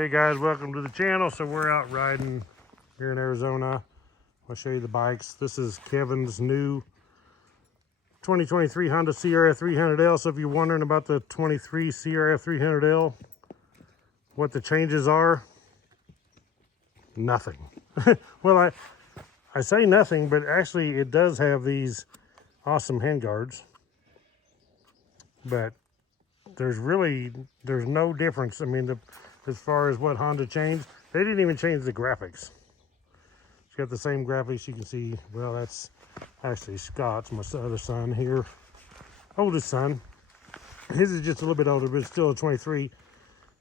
Hey guys, welcome to the channel. So we're out riding here in Arizona. I'll show you the bikes. This is Kevin's new 2023 Honda CRF300L. So if you're wondering about the 23 CRF300L, what the changes are, nothing. Well, I say nothing, but actually it does have these awesome handguards. But there's no difference. I mean, as far as what Honda changed, they didn't even change the graphics. It's got the same graphics. You can see, well, that's actually Scott's, my other son here, oldest son. His is just a little bit older, but it's still a 23.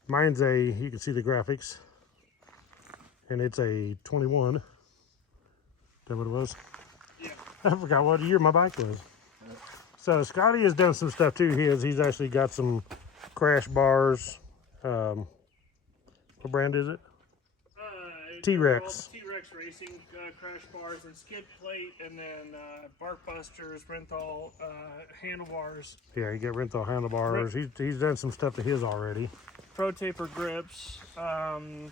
Mine's you can see the graphics, and it's a 21. Is that what it was? Yeah. I forgot what year my bike was. So Scotty has done some stuff too. He's actually got some crash bars. What brand is it? T-Rex. T-Rex Racing crash bars and skid plate, and then bark busters, Renthal handlebars. Yeah, you get Renthal handlebars. He's done some stuff to his already. Pro taper grips, and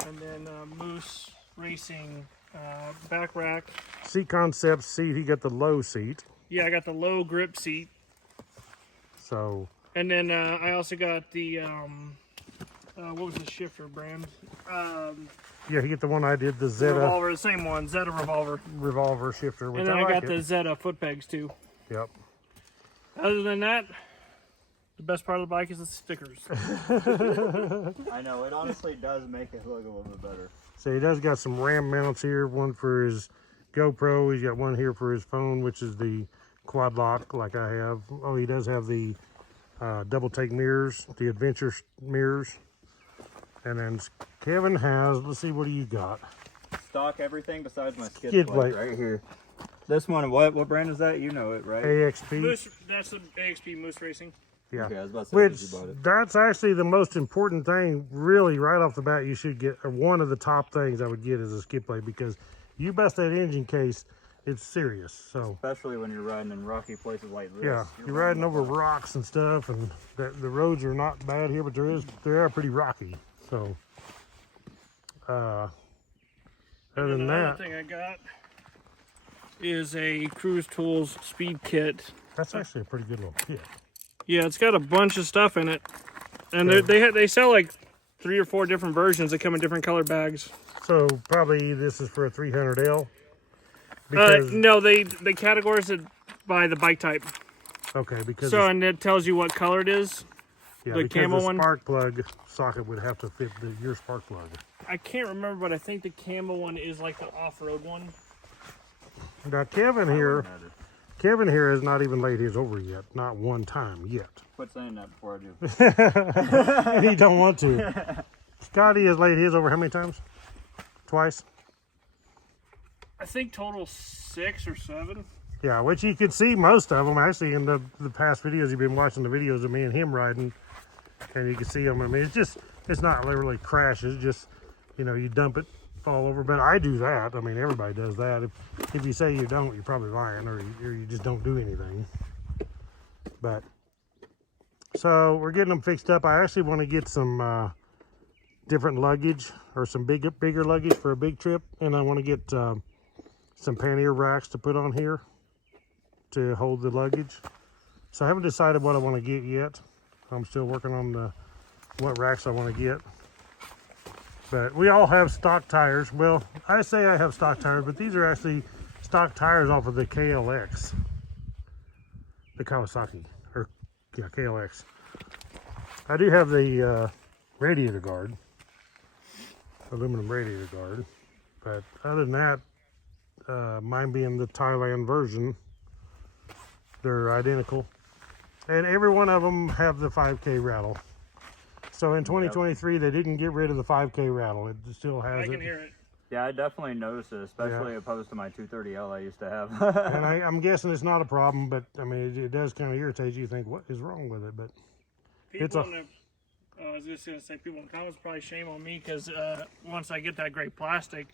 then Moose Racing back rack. Seat Concepts seat. He got the low seat. Yeah, I got the low grip seat. So. And then I also got the what was the shifter brand? Yeah, you get the one I did, the Zeta. Revolver, the same one, Zeta Revolver. Revolver shifter. Which And then I got the Zeta foot pegs too. Yep. Other than that, the best part of the bike is the stickers. I know, it honestly does make it look a little bit better. So he does got some RAM mounts here, one for his GoPro. He's got one here for his phone, which is the quad lock like I have. Oh, he does have the double take mirrors, the adventure mirrors. And then Kevin has, let's see, what do you got? Stock everything besides my skid plate right here. This one, what brand is that? You know it, right? AXP. Moose, that's the AXP Moose Racing. Yeah. Okay, I was about to say, Which, you bought it. that's actually the most important thing, really, right off the bat. You should get, or one of the top things I would get is a skid plate, because you bust that engine case, it's serious. So especially when you're riding in rocky places like this. yeah, you're riding over rocks and stuff, and the roads are not bad here, but they are pretty rocky. So other than that, other thing I got is a Cruise Tools speed kit. that's actually a pretty good little kit. Yeah, it's got a bunch of stuff in it, and they sell like 3 or 4 different versions that come in different color bags. So probably this is for a 300L. Because, no, they categorize it by the bike type. okay, because So and it tells you what color it is. yeah, the because camo the one? spark plug socket would have to fit your spark plug. I can't remember, but I think the camo one is like the off-road one. Now Kevin here has not even laid his over yet, not one time yet. Quit saying that before I do. And he don't want to. Scotty has laid his over how many times? Twice? I think total 6 or 7. Yeah, which you could see most of them actually in the past videos. You've been watching the videos of me and him riding, and you can see them. I mean, it's not literally crashes, just, you know, you dump it, fall over. But I do that. I mean, everybody does that. If you say you don't, you're probably lying, or you just don't do anything. But so we're getting them fixed up. I actually want to get some different luggage, or some bigger luggage for a big trip, and I want to get some pannier racks to put on here to hold the luggage. So I haven't decided what I want to get yet. I'm still working on what racks I want to get. But we all have stock tires. Well, I say I have stock tires, but these are actually stock tires off of the KLX. The Kawasaki, or yeah, KLX. I do have the radiator guard, aluminum radiator guard. But other than that, mine being the Thailand version, they're identical, and every one of them have the 5K rattle. So in 2023 they didn't get rid of the 5K rattle. It still has it. I can hear it. Yeah, I definitely noticed it, especially opposed to my 230L I used to have. And I'm guessing it's not a problem, but I mean it does kind of irritate you. You think, what is wrong with it? But People I was just going to say, people in the comments probably shame on me, because once I get that gray plastic,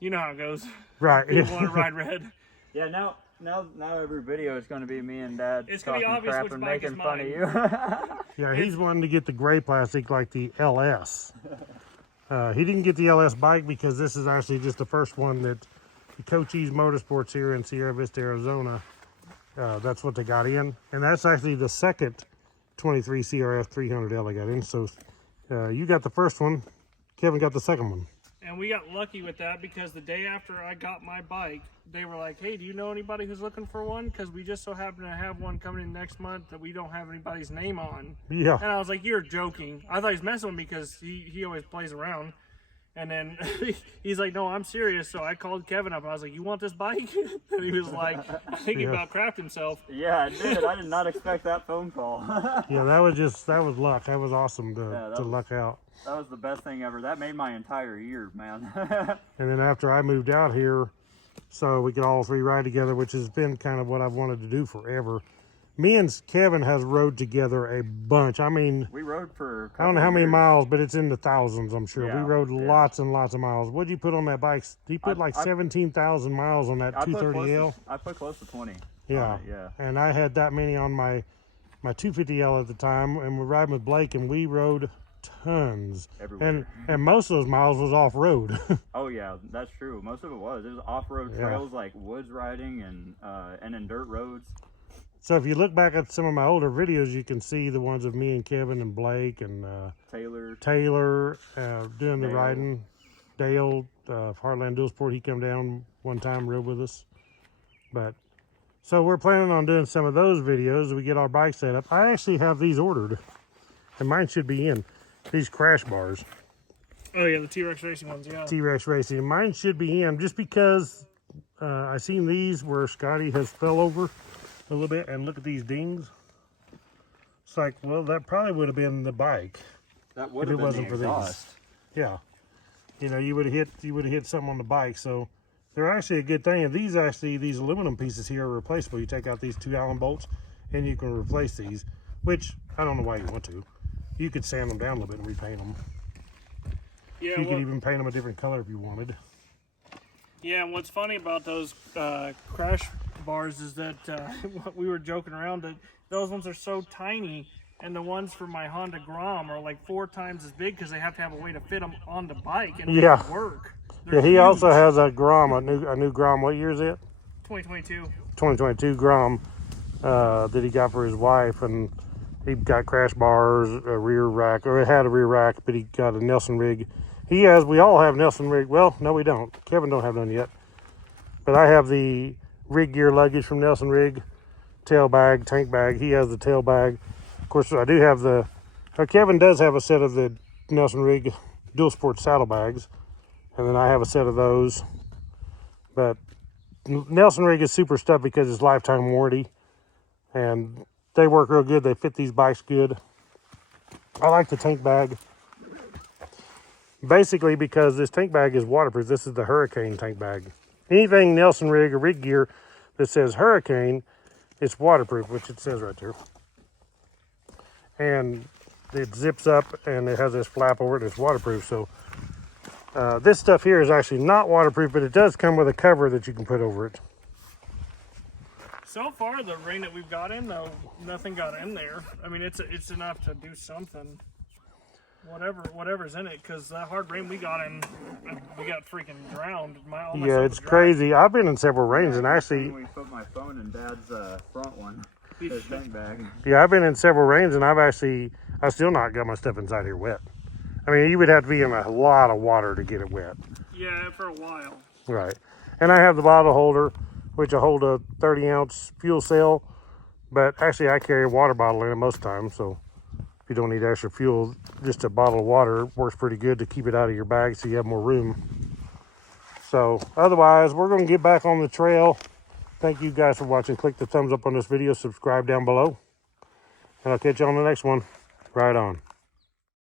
you know how it goes. right. People want to ride red. Yeah, now Now every video is going to be me and Dad It's gonna be talking obvious crap which and bike is making fun of mine. you. Yeah, he's wanting to get the gray plastic like the LS. He didn't get the LS bike because this is actually just the first one that Cochise Motorsports here in Sierra Vista, Arizona. That's what they got in. And that's actually the second 23 CRF300L I got in. So you got the first one. Kevin got the second one. And we got lucky with that because the day after I got my bike, they were like, hey, do you know anybody who's looking for one? Because we just so happen to have one coming in next month that we don't have anybody's name on. Yeah. And I was like, you're joking. I thought he was messing with me because he always plays around. And then he's like, no, I'm serious. So I called Kevin up. I was like, you want this bike? And he was like, thinking about crap himself. Yeah, I did. I did not expect that phone call. Yeah, that was luck. That was awesome to luck out. That was the best thing ever. That made my entire year, man. And then after I moved out here, so we could all three ride together, which has been kind of what I've wanted to do forever. Me and Kevin has rode together a bunch. I mean, we rode for I don't know how many miles, but it's in the thousands, I'm sure. Yeah, we rode lots and lots of miles. What'd you put on that bike? He put like 17,000 miles on that 230L. I put close to 20. Yeah. Yeah. And I had that many on my 250L at the time, and we're riding with Blake, and we rode tons. Everywhere. And most of those miles was off-road. Oh yeah, that's true. Most of it was. It was off-road trails like woods riding and then dirt roads. So if you look back at some of my older videos, you can see the ones of me and Kevin and Blake and Taylor doing the riding. Dale, Heartland DUALSPORT, he come down one time, rode with us. But so we're planning on doing some of those videos. We get our bike set up. I actually have these ordered, and mine should be in these crash bars. Oh yeah, the T-Rex Racing ones, yeah. T-Rex Racing. Mine should be in just because I seen these where Scotty has fell over a little bit, and look at these dings. It's like, well, that probably would have been the bike. That would have been the exhaust. Yeah, you know, you would have hit something on the bike. So they're actually a good thing. And these aluminum pieces here are replaceable. You take out these 2 Allen bolts, and you can replace these. Which I don't know why you want to. You could sand them down a little bit and repaint them. Yeah, you could even paint them a different color if you wanted. Yeah, and what's funny about those crash bars is that we were joking around that those ones are so tiny, and the ones for my Honda Grom are like 4 times as big because they have to have a way to fit them on the bike and make it work. They're he huge. also has a Grom, a new Grom. What year is it? 2022. 2022 Grom that he got for his wife, and he got crash bars, a rear rack, or it had a rear rack, but he got a Nelson Rigg. We all have Nelson Rigg. Well, no, we don't. Kevin don't have none yet. But I have the Rigg gear luggage from Nelson Rigg, tail bag, tank bag. He has the tail bag. Of course, I do have Kevin does have a set of the Nelson Rigg DUALSPORT saddlebags, and then I have a set of those. But Nelson Rigg is super stuff because it's lifetime warranty, and they work real good. They fit these bikes good. I like the tank bag. Basically because this tank bag is waterproof. This is the Hurricane tank bag. Anything Nelson Rigg or Rigg gear that says Hurricane, it's waterproof, which it says right there. And it zips up and it has this flap over it and it's waterproof. So this stuff here is actually not waterproof, but it does come with a cover that you can put over it. So far, the rain that we've got in, though, nothing got in there. I mean, it's enough to do something. Whatever's in it, because that hard rain we got in, we got freaking drowned. Yeah, it's crazy. I've been in several rains, and actually, we put my phone in Dad's front one, his tank bag. Yeah, I've been in several rains, and I still not got my stuff inside here wet. I mean, you would have to be in a lot of water to get it wet. Yeah, for a while. Right, and I have the bottle holder, which I hold a 30-ounce fuel cell, but actually I carry a water bottle in it most times, so if you don't need extra fuel, just a bottle of water works pretty good to keep it out of your bag so you have more room. So otherwise, we're going to get back on the trail. Thank you guys for watching. Click the thumbs up on this video, subscribe down below, and I'll catch you on the next one. Right on.